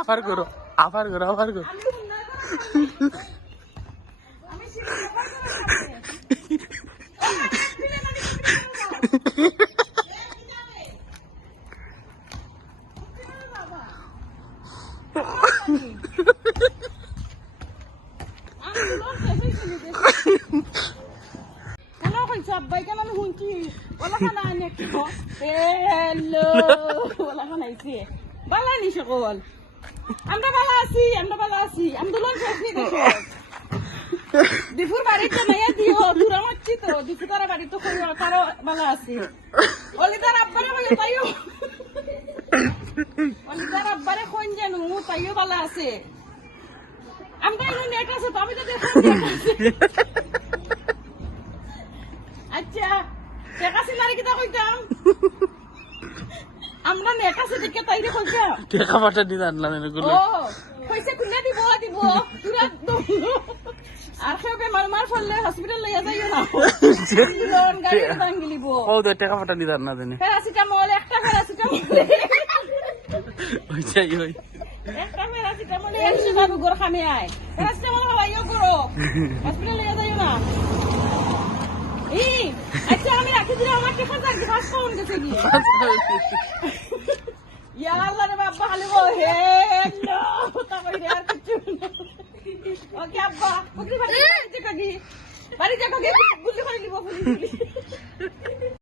আবার করো আবার করো আবার করো। আমি উন্নয় করব আমি শিখে কেন বালা নি সকল। আমরা বালা আছি, আমরা বালা আছি। আমি দুলন শেষনি দেখো। দিপুর বাড়িতে মাইয়া দিও, দূরা মারছি তো দিপু তারা বাড়ি তো কই তারা বালা আছে। অলি তার আব্বারে কই তাইও অলি তার আব্বারে কইন জানো তাইও বালা আছে। আমরা এনে নেট আছে, তো আমি তো দেখো নেট আছে আচ্ছা টেকা সিনারি কিতা কইতাম আমরা নেট আছে দেখে তাইরে কইতাম টেকা পাঠা দিতে আনলাম এগুলো। ও পয়সা খুলে দিব দিব। তুরা আর কেউ বেমার মার ফেললে হসপিটাল লইয়া যাইও না। লোন গাড়ি ভাঙ্গি লিব ও তো টেকা দিতে আন না জানি প্যারাসিটামল একটা প্যারাসিটামল। ওই যাই ওই। একটা প্যারাসিটামল একশো বাবু গোর খামে আয়। প্যারাসিটামল ইয়ে করো হসপিটাল লইয়া যাইও না। এই আচ্ছা আমি বাড়ি যা কাকি। বাড়ি যা কাকি গুলি করে পুলিশ